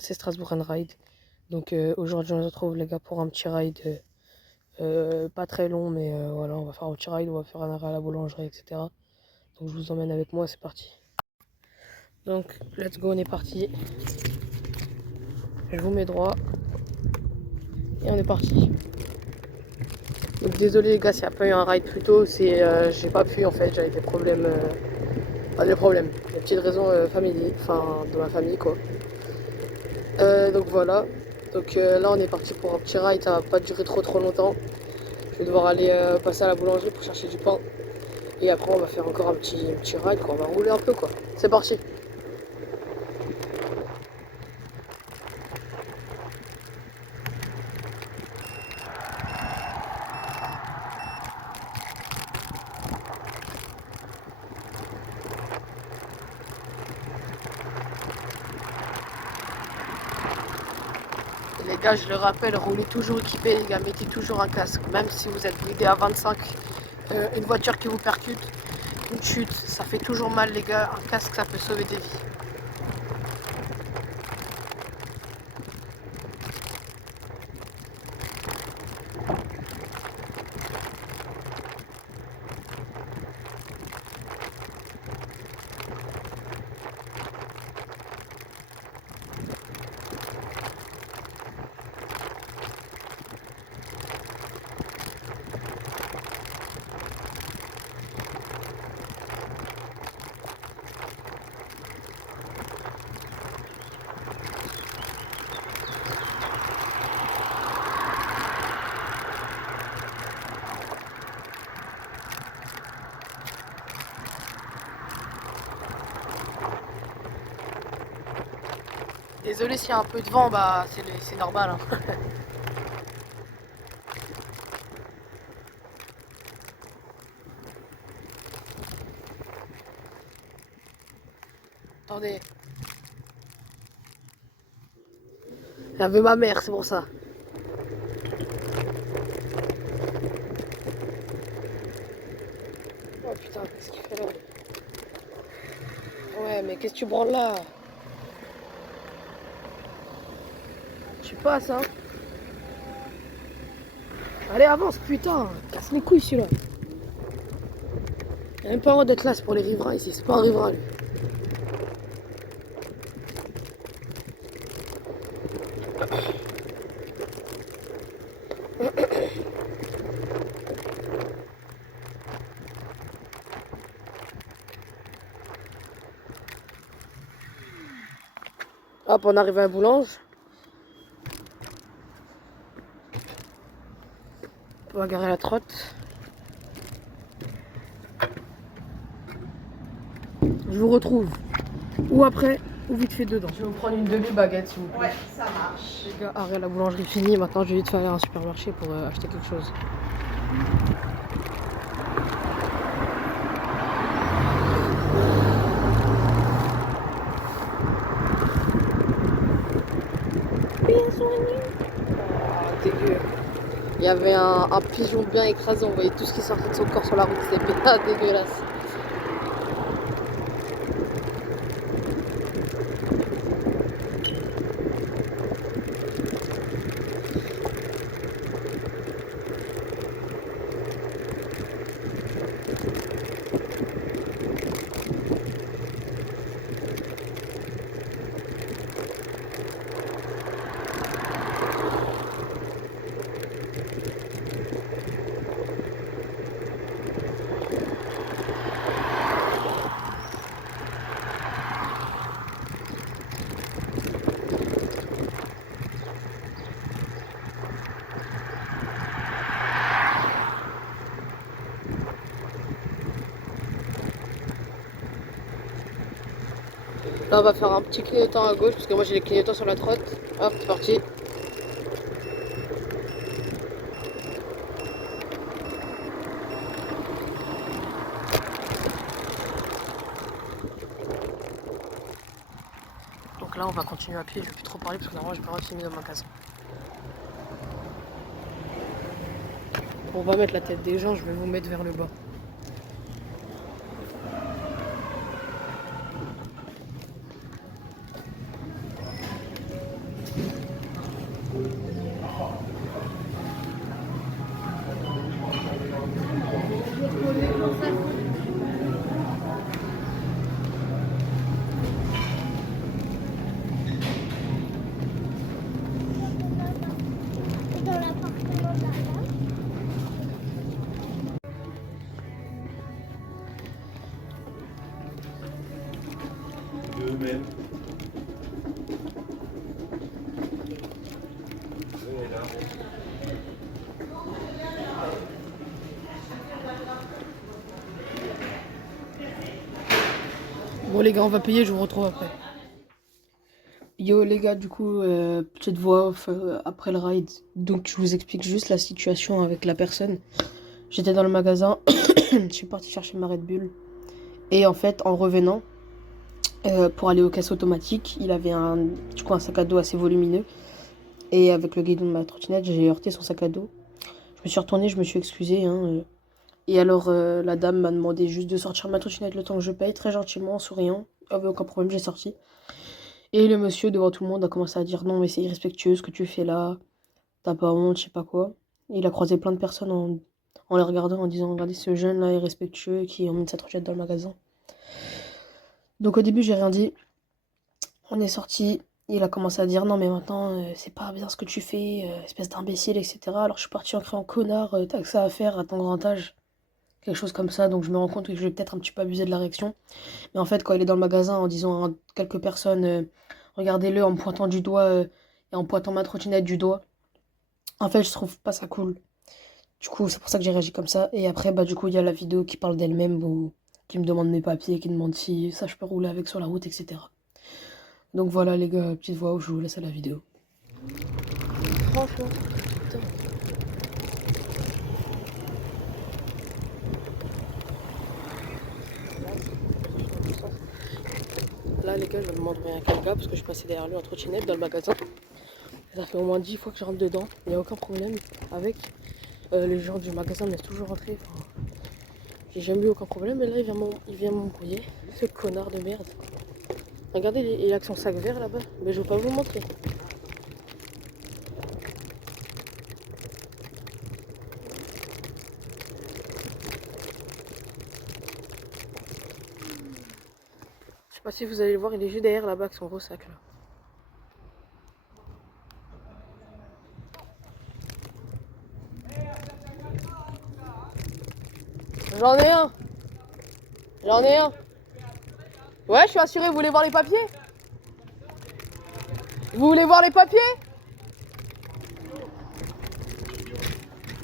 donc c'est Strasbourg and Ride. Donc aujourd'hui on se retrouve les gars pour un petit ride pas très long, mais voilà, on va faire un petit ride, on va faire un arrêt à la boulangerie, etc. Donc je vous emmène avec moi, c'est parti. Donc let's go, on est parti. Je vous mets droit et on est parti. Donc désolé les gars s'il n'y a pas eu un ride plus tôt, c'est j'ai pas pu en fait, j'avais des problèmes, pas des problèmes, des petites raisons familiales, enfin de ma famille quoi. Donc voilà, donc là on est parti pour un petit ride, ça va pas durer trop longtemps. Je vais devoir aller passer à la boulangerie pour chercher du pain. Et après on va faire encore un petit ride quoi, on va rouler un peu quoi. C'est parti. Les gars, je le rappelle, roulez toujours équipés les gars, mettez toujours un casque. Même si vous êtes guidé à 25, une voiture qui vous percute, une chute, ça fait toujours mal les gars. Un casque, ça peut sauver des vies. Désolé s'il y a un peu de vent, bah c'est normal. Hein. Attendez. Il y avait ma mère, c'est pour ça. Oh putain, qu'est-ce qu'il fait là? Ouais, mais qu'est-ce que tu branles là? Tu passes, hein? Allez, avance, putain! Casse les couilles celui-là! Il n'y a même pas le droit d'être là, c'est pour les riverains ici, c'est pas un riverain lui. Hop, on arrive à la boulange. On va garer la trotte. Je vous retrouve ou après ou vite fait dedans. Je vais vous prendre une demi-baguette s'il vous plaît. Ouais, ça marche. Les gars, arrête, la boulangerie finie. Maintenant, je vais vite faire un supermarché pour acheter quelque chose. Bien soigné. Oh, dégueu. Il y avait un pigeon bien écrasé. On voyait tout ce qui sortait de son corps sur la route. C'était bien dégueulasse. Là, on va faire un petit clignotant à gauche parce que moi j'ai les clignotants sur la trotte. Hop, c'est parti. Donc là, on va continuer à pied. Je vais plus trop parler parce que normalement, j'ai pas le droit de filmer dans ma case. On va mettre la tête des gens. Je vais vous mettre vers le bas. Bon les gars, on va payer, je vous retrouve après. Yo les gars, du coup, petite voix off après le ride. Donc je vous explique juste la situation avec la personne. J'étais dans le magasin, je suis partie chercher ma Red Bull. Et en fait, en revenant, pour aller aux caisses automatiques, il avait du coup, un sac à dos assez volumineux. Et avec le guidon de ma trottinette, j'ai heurté son sac à dos. Je me suis retournée, je me suis excusée. Et alors, la dame m'a demandé juste de sortir ma trottinette le temps que je paye, très gentiment, en souriant. Il n'y avait aucun problème, j'ai sorti. Et le monsieur, devant tout le monde, a commencé à dire non, mais c'est irrespectueux ce que tu fais là. T'as pas honte, je sais pas quoi. Et il a croisé plein de personnes en les regardant, en disant regardez ce jeune là irrespectueux qui emmène sa trottinette dans le magasin. Donc au début, j'ai rien dit. On est sorti. Il a commencé à dire non, mais maintenant, c'est pas bien ce que tu fais, espèce d'imbécile, etc. Alors je suis partie en criant connard, t'as que ça à faire à ton grand âge. Quelque chose comme ça. Donc je me rends compte que je vais peut-être un petit peu abuser de la réaction. Mais en fait, quand il est dans le magasin en disant à quelques personnes, regardez-le en me pointant du doigt et en pointant ma trottinette du doigt, en fait, je trouve pas ça cool. Du coup, c'est pour ça que j'ai réagi comme ça. Et après, bah, du coup, il y a la vidéo qui parle d'elle-même, qui me demande mes papiers, qui me demande si ça je peux rouler avec sur la route, etc. Donc voilà, les gars, petite voix où je vous laisse à la vidéo. Franchement, putain. Là, les gars, je demande rien à quelqu'un parce que je passais derrière lui en trottinette dans le magasin. Ça fait au moins 10 fois que je rentre dedans. Il n'y a aucun problème avec. Les gens du magasin me laissent toujours rentrer. Enfin, j'ai jamais eu aucun problème. Mais là, il vient m'embrouiller. Ce connard de merde. Regardez, il a que son sac vert là-bas. Mais je vais pas vous montrer. Je sais pas si vous allez le voir, il est juste derrière là-bas avec son gros sac là. J'en ai un. J'en ai un. Ouais, je suis assuré. Vous voulez voir les papiers? Vous voulez voir les papiers?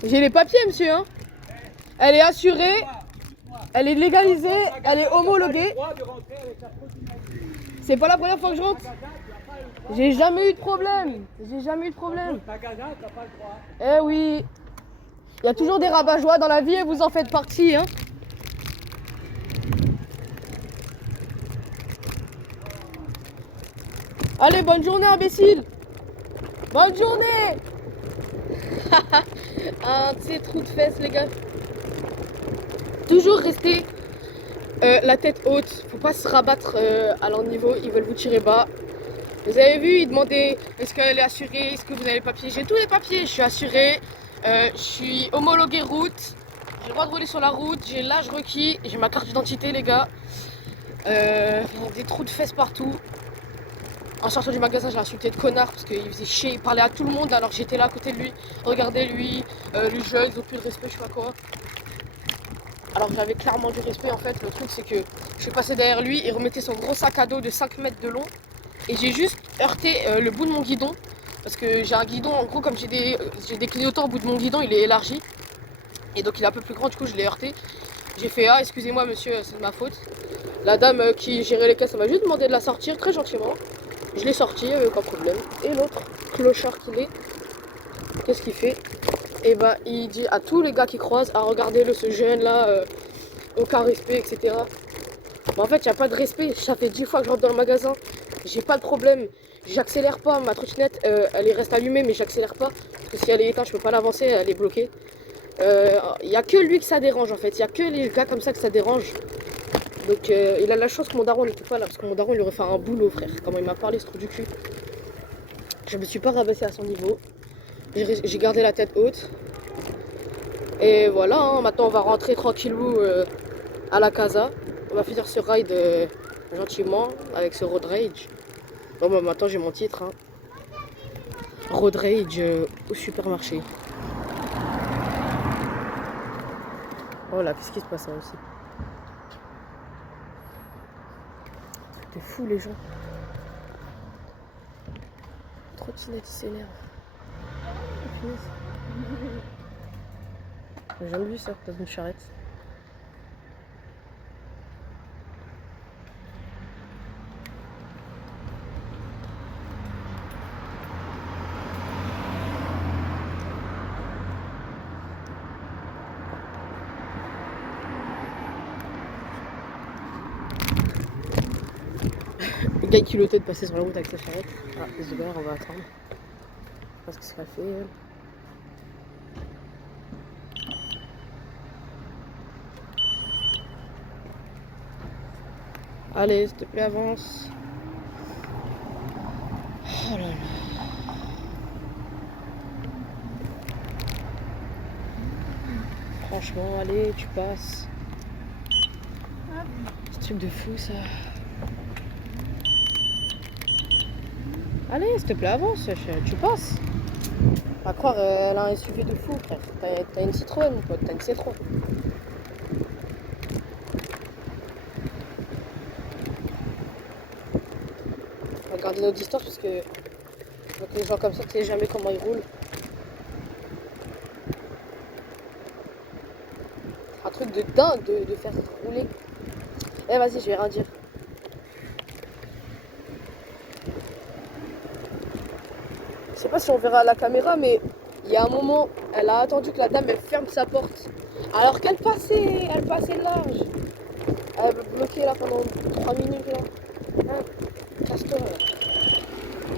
J'ai les papiers, monsieur. Hein. Elle est assurée. Elle est légalisée. Elle est homologuée. C'est pas la première fois que je rentre. J'ai jamais eu de problème. J'ai jamais eu de problème. Eh oui. Il y a toujours des rabat-joie dans la vie et vous en faites partie. Hein. Allez, bonne journée, imbécile. Bonne journée. Un de ces trous de fesses, les gars. Toujours rester la tête haute. Faut pas se rabattre à leur niveau. Ils veulent vous tirer bas. Vous avez vu, ils demandaient est-ce qu'elle est assurée, est-ce que vous avez les papiers. J'ai tous les papiers, je suis assurée. Je suis homologuée route. J'ai le droit de rouler sur la route. J'ai l'âge requis. J'ai ma carte d'identité, les gars. Des trous de fesses partout. En sortant du magasin, j'ai insulté de connard parce qu'il faisait chier, il parlait à tout le monde alors que j'étais là à côté de lui. Regardez lui, les jeunes, ils ont plus de respect, je sais pas quoi. Alors que j'avais clairement du respect en fait. Le truc c'est que je suis passé derrière lui, il remettait son gros sac à dos de 5 mètres de long. Et j'ai juste heurté le bout de mon guidon. Parce que j'ai un guidon, en gros comme j'ai des clignotants au bout de mon guidon, il est élargi. Et donc il est un peu plus grand, du coup je l'ai heurté. J'ai fait ah excusez-moi monsieur, c'est de ma faute. La dame qui gérait les caisses, elle m'a juste demandé de la sortir très gentiment. Je l'ai sorti avec aucun problème. Et l'autre, clochard qu'il est, qu'est-ce qu'il fait? Et bah il dit à tous les gars qui croisent, ah regardez-le ce jeune là, aucun respect, etc. Mais en fait il n'y a pas de respect, ça fait 10 fois que je rentre dans le magasin, j'ai pas de problème, j'accélère pas, ma trottinette elle reste allumée mais j'accélère pas, parce que si elle est éteinte je peux pas l'avancer, elle est bloquée. Il n'y a que lui que ça dérange en fait, il n'y a que les gars comme ça que ça dérange. Donc il a la chance que mon daron n'était pas là, parce que mon daron il aurait fait un boulot frère, comment il m'a parlé ce trou du cul. Je me suis pas rabaissé à son niveau, j'ai gardé la tête haute. Et voilà, hein, maintenant on va rentrer tranquillou à la casa. On va finir ce ride gentiment avec ce road rage. Bon bah maintenant j'ai mon titre, hein. Road rage au supermarché. Oh là, qu'est-ce qui se passe là aussi? C'est fou les gens. Trottinette, il s'énerve. J'ai jamais vu ça dans une charrette. Le gars qui lotait de passer sur la route avec sa charrette. Ah, désolé, on va attendre. Parce que c'est qu'elle fait. Allez, s'il te plaît, avance. Oh là là. Franchement, allez, tu passes. C'est un truc de fou, ça. Allez, s'il te plaît, avance, tu passes. À croire, elle a un SUV de fou, frère. T'as une Citroën, mon pote, t'as une C3. Regardez nos distances parce que donc les gens comme ça, tu sais jamais comment ils roulent. Un truc de dingue de faire rouler. Eh, vas-y, je vais rien dire. Je sais pas si on verra à la caméra, mais il y a un moment, elle a attendu que la dame elle ferme sa porte. Alors qu'elle passait, large. Elle bloquait là pendant 3 minutes là. Hein, casse-toi là.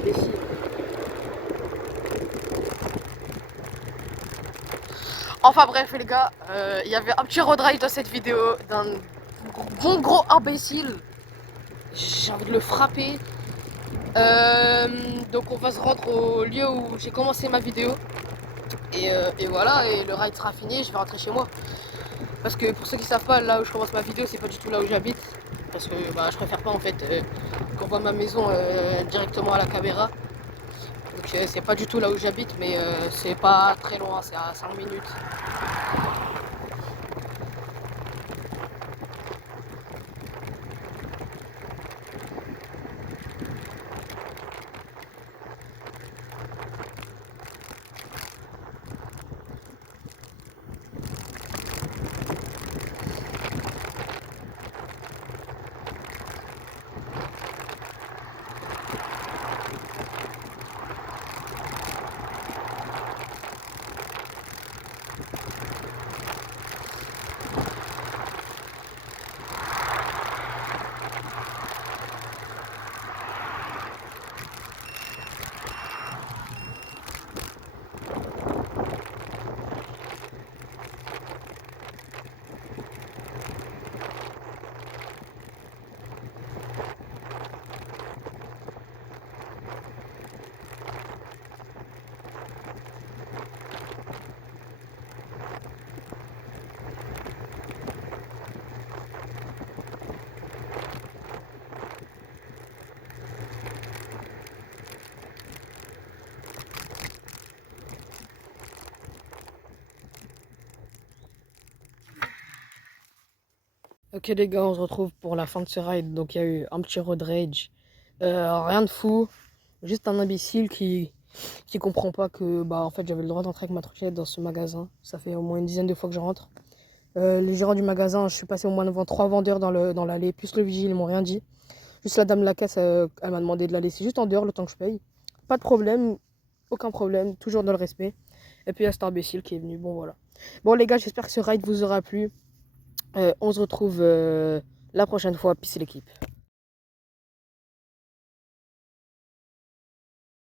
Imbécile. Enfin bref les gars, il y avait un petit road rage dans cette vidéo d'un bon gros imbécile. J'ai envie de le frapper. Donc on va se rendre au lieu où j'ai commencé ma vidéo. Et voilà, et le ride sera fini, je vais rentrer chez moi. Parce que pour ceux qui savent pas, là où je commence ma vidéo, c'est pas du tout là où j'habite. Parce que bah, je préfère pas en fait qu'on voit ma maison directement à la caméra. Donc c'est pas du tout là où j'habite, mais c'est pas très loin, c'est à 5 minutes. Ok les gars, on se retrouve pour la fin de ce ride. Donc il y a eu un petit road rage. Rien de fou. Juste un imbécile qui comprend pas que bah en fait j'avais le droit d'entrer avec ma trottinette dans ce magasin. Ça fait au moins une dizaine de fois que je rentre. Les gérants du magasin, je suis passé au moins devant 3 vendeurs dans l'allée, plus le vigile, ils m'ont rien dit. Juste la dame de la caisse, elle m'a demandé de la laisser juste en dehors le temps que je paye. Pas de problème, aucun problème, toujours dans le respect. Et puis il y a cet imbécile qui est venu, bon voilà. Bon les gars, j'espère que ce ride vous aura plu. On se retrouve la prochaine fois, peace l'équipe.